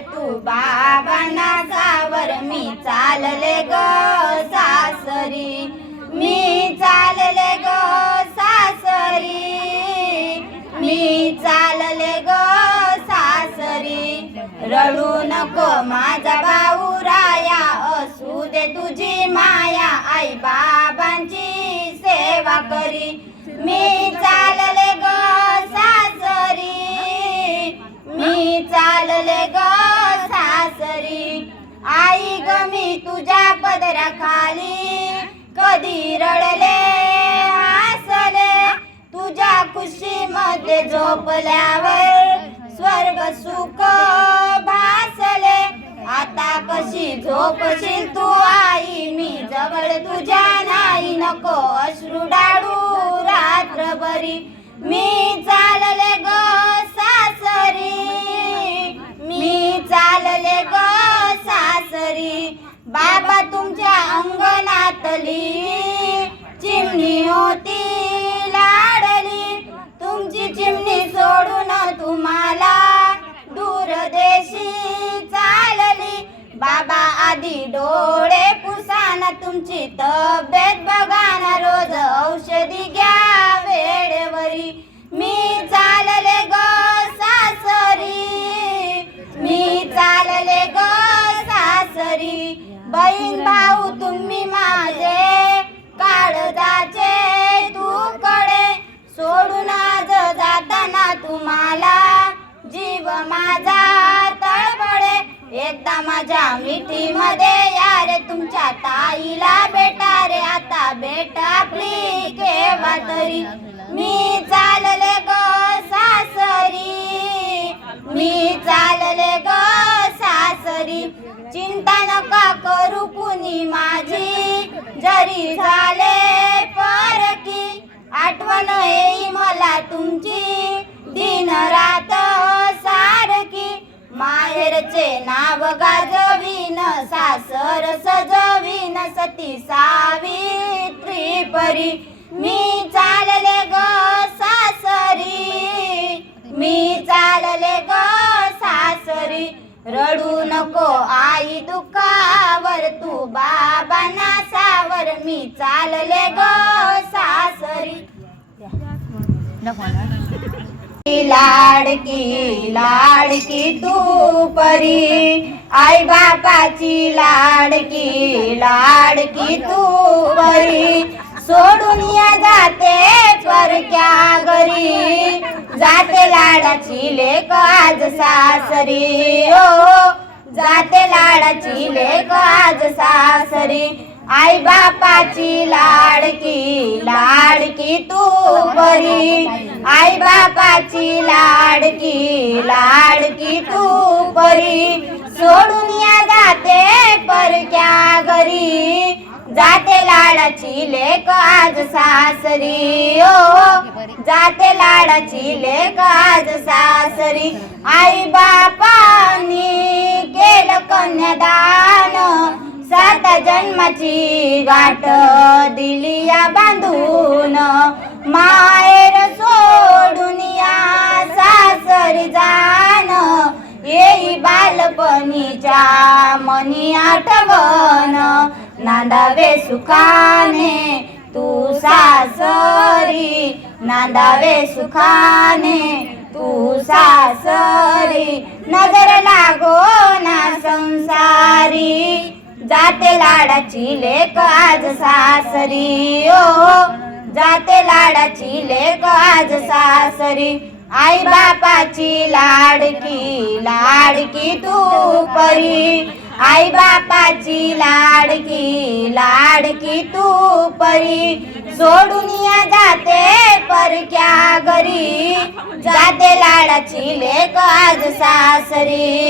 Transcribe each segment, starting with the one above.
तू बाबांना सावर मी चालले ग सासरी. मी चालले ग सासरी. मी चालले ग सासरी. रडू नको माझा भाऊ राया असू दे तुझी माया. आई बाबांची सेवा करी. मी पदराखाली कधी रडले हसले. तुझ्या खुशीमध्ये झोपल्यावर स्वर्ग सुख भासले. आता कशी झोपशील तू आई? मी जवळ तुझ्या नाही नको अश्रू डाळू रात्रभरी. मी चालले ग बाबा तुमच्या अंगणातली चिमणी होती लाडली. तुमची चिमणी सोडून तुम्हाला दूरदेशी चालली. बाबा आधी डोळे पुसाना तुमची तब्येत बघाना रोज औषधी घ्या. माझा तळपडे. एकदा माझ्या मिठीमध्ये या रे तुमच्या ताईला बेटा रे. आता बेटा आपली केव्हा तरी. मी चालले ग सासरी. मी चालले ग सासरी. चिंता नका करू कुणी माझी. जरी झाले परकी आठवण येई मला तुमची. दिन रात माहेरचे नाव गाजवीन सासर सजवीन सती सावित्री परी. मी चालले ग सासरी मी चालले ग सासरी. रडू नको आई दुखावर तू बाबांना सावर. मी चालले ग सासरी. लाडकी लाडकी तू परी. आई बापाची लाडकी लाडकी तू परी. सोडून या जाते परक्या घरी. जाते लाडाची लेक आज सासरी. ओ जाते लाडाची लेक आज सासरी. आई बापाची लाडकी लाडकी तू बरी. आई बापाची लाडकी लाडकी तू बरी. सोडून या जाते परक्या घरी. जाते लाडाची लेक आज सासरी. ओ जाते लाडाची लेक आज सासरी. आई बापानी केलं कन्यादान. सात जन्माची गाठ दिली या बांधून. माहेर सोडून या सासरी जाण. येई बालपणीच्या मनी आठवण. नांदावे सुखाने तू सासरी. नांदावे सुखाने तू सासरी. नजर लागो ना संसारी. जाते लाडाची लेक आज सासरी ओ हो. जाते लाडाची लेक आज सासरी. आई बापाची लाडकी लाडकी तू परी. आई बापाची लाडकी लाडकी तू परी. सोडून या जाते परक्या घरी. जाते लाडाची लेक आज सासरी.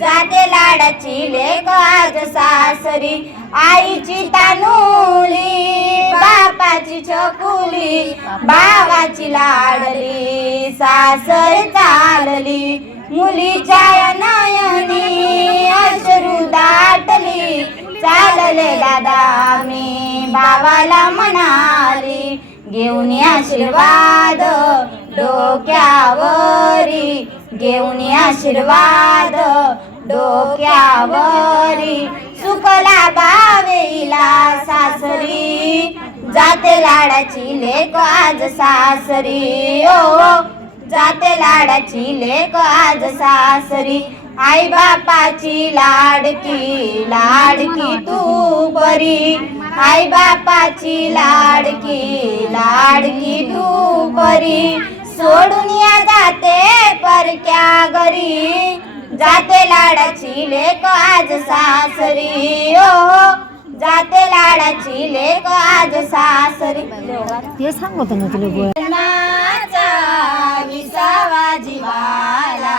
जाते लाडाची लेक आज सासरी. आईची तानुली बापाची छकुली भावाची लाडली सासर चालली. मुलीच्या नयनी अश्रू दाटली. चालले दादा मी बाबाला म्हणाली घेऊन आशीर्वाद डोक्यावरी. घेऊन आशीर्वाद. डोक्यावरी सुकला बावेला सासरी. जाते लाडाची लेक आज सासरी. ओ जाते लाडाची लेक आज सासरी. आई बापाची लाडकी लाडकी तू बरी आई बापाची लाडकी लाडकी तू बरी सोडून या जाते परक्या घरी? जाते लाडाची लेक आज सासरी. ओ जाते लाडाची लेक आज सासरी. ते सांगत ना तुला विसावा जीवाला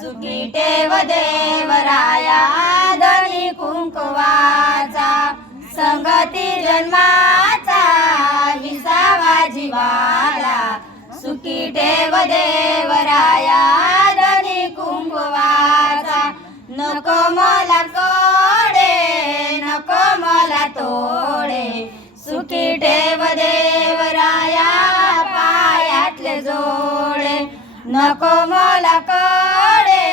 सुखी ठेव देवराया धनी कुंकवाचा. संगती जन्माचा सुखी ठेव देवराया धनी कुंकवाचा नको मला कोडे नको मला तोडे. सुखी ठेव देवराया पायातले जोडे. नको मला कोडे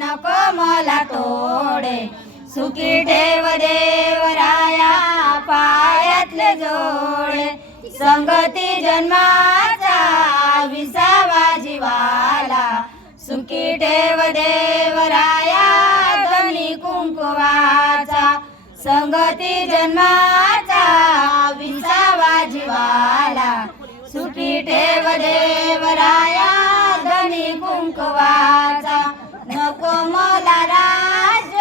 नको मला तोडे. सुखी ठेव देवराया पायातले जोडे. संगती जन्मात देवराया धनी कुंकुवाचा संगती जन्माचा विसावा जीवाला. सुखी ठेव देवराया धनी कुंकवाचा नको मला राज्य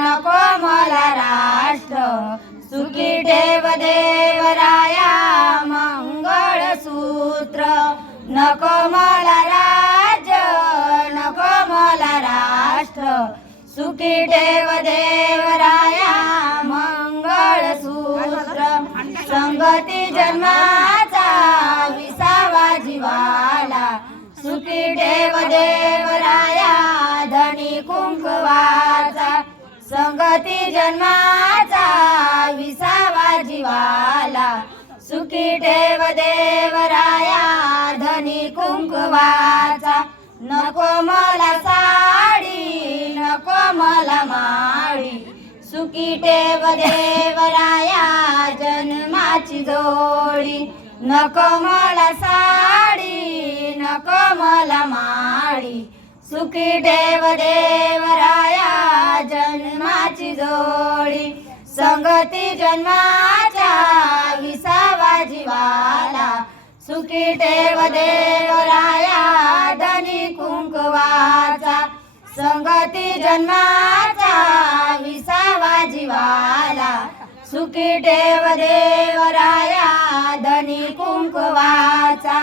नको मला राष्ट्र. सुखी ठेव देवराया मंगळसूत्र नको मला सुखी ठेव देवराया मंगळसूत्र संगती जन्माचा विसावा जीवाला. सुखी ठेव देवराया धनी कुंकवाचा. संगती जन्माचा विसावा जीवाला. सुखी ठेव देवराया धनी कुंकवाचा. नको मला साडी नको मला माडी. सुखी ठेव देवराया जन्माची जोडी. नको मला साडी नको मला माडी. सुखी ठेव देवराया जन्माची जोडी. संगती जन्माच्या विसावा जीवाला. सुखी ठेव देवराया धनी कुंकवाचा. संगती जन्मा जीवाला सुखी ठेव देवराया धनी कुंकवाचा.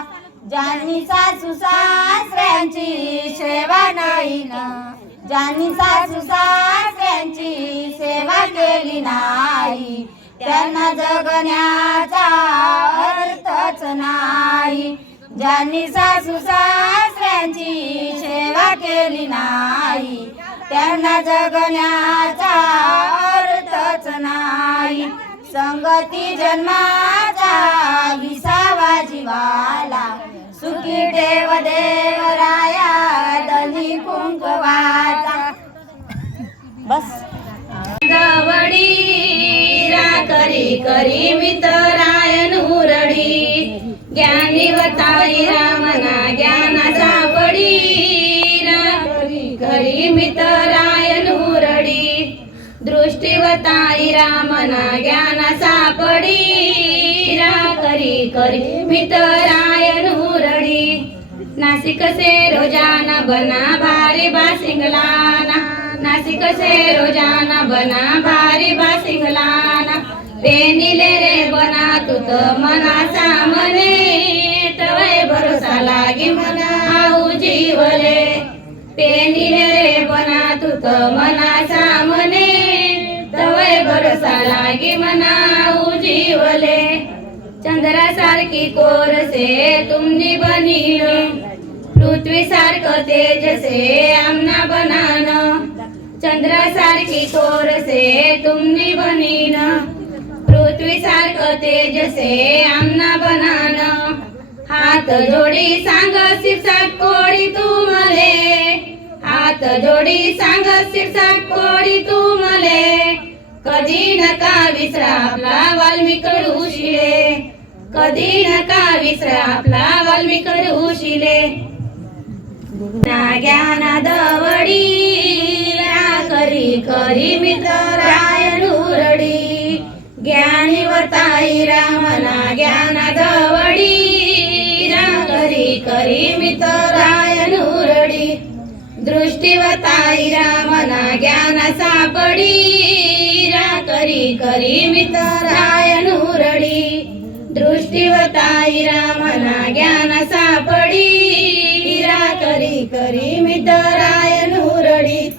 ज्यांनी सासू सासऱ्यांची सेवा नाही ना ज्यांनी सासू सासऱ्यांची सेवा केली नाही त्यांना जगण्याचा अर्थच नाही. ज्यांनी सासू सासऱ्यांची सेवा केली नाही त्यांना जगण्याचा अर्थच नाही. संगती जन्माचा विसावा जीवाला. सुखी देव देवराया दली कुंकवाचा. बस. दवडी रा करी करी मितरायन उरडी ज्ञानीवताई रामना ज्ञानाचा बडी रा करी करी मितरायन उरडी दृष्टिवताई रामना ज्ञान सापडी. रा करी करी मितराय उरडी नासिक से रोजाना बना भारी बासिंगलाना नासिक से रोजाना बना भारी बासिंगलाना पेनिले रे बना तू मना सामने. तवय भरोसा लागी मना आऊ जीवले. पेनिले रे बना तू मना सामने. लागी मना आऊ जीवले। चंद्रासारखी कोरसे तुमनी बनील पृथ्वी सारखं तेजसे आमना बनान। चंद्रासारखी कोरसे तुमनी बनीन। पृथ्वी सारखं तेजसे आमना बनान। हात जोडी सांग शिरसाट कोडी तू मले हात जोडी सांग शिरसाट कोडी तू मले कधी नका विसरा आपला वाल्मिक शिले कधी नका विसरा आपला वाल्मिक शिले ना ज्ञाना दवडी करी करी मित्रायण रडी ज्ञानी वताई रामना ज्ञाना दवडी रा करी करी मित्रायण उरडी. दृष्टीवताई रामना ज्ञान सापडी. रा करी करी मित्रायण उरडी दृष्टीवताई रामना ज्ञान सापडी. हिरा करी करी मित्रायण उरडी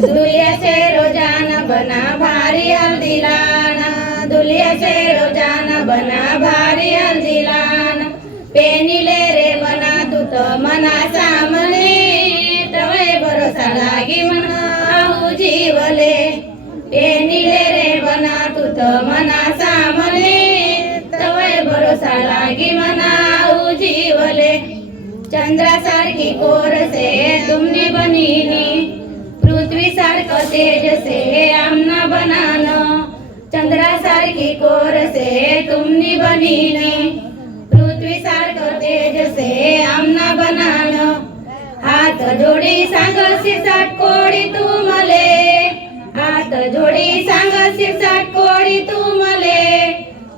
दुलिया से रोजाना बना भारी दिलाना दुलिया से रोजाना बना भारी दिलाना पेनिले रे बना तू तो मना सामने. तवे भरोसा लागी मना जीवले. ए पेनिले रे बना तू तो मना सामने तवय भरोसा लागी मना आऊ जीवले. चंद्रासारखी कोरसे तुमनी बनिनी. पृथ्वी सारखं तेज से आमना बनान. चंद्रासारखी कोरसे तुमनी बनिनी. पृथ्वी सारखं तेज से आमना बनान. हात जोडी सांगसी साठ कोडी तू. मले हात साठ सांग कोडी तू मले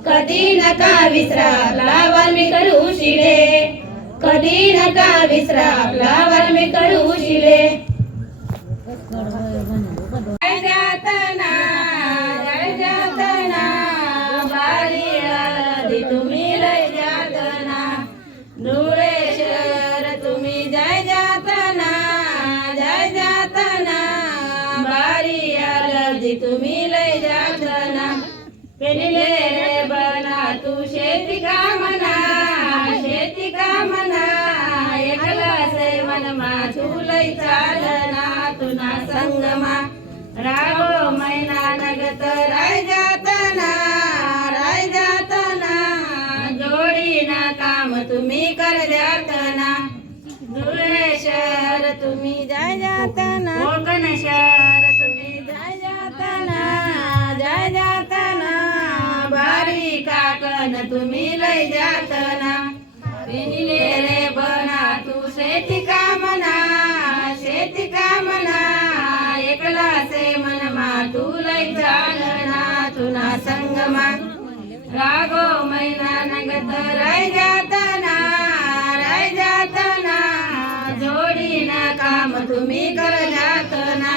कधी नका विसरा आपला करू शिले. कधी नका विसरा आपला वाल्मिक करू जय तुम्ही जातना रे बना तू शेती कामना शेती कामना एकला से मनमा तू लय चालना तुना संगमा रागो मैना नगत राय जातना राय जातना. जोडी ना काम तुम्ही कर जातना.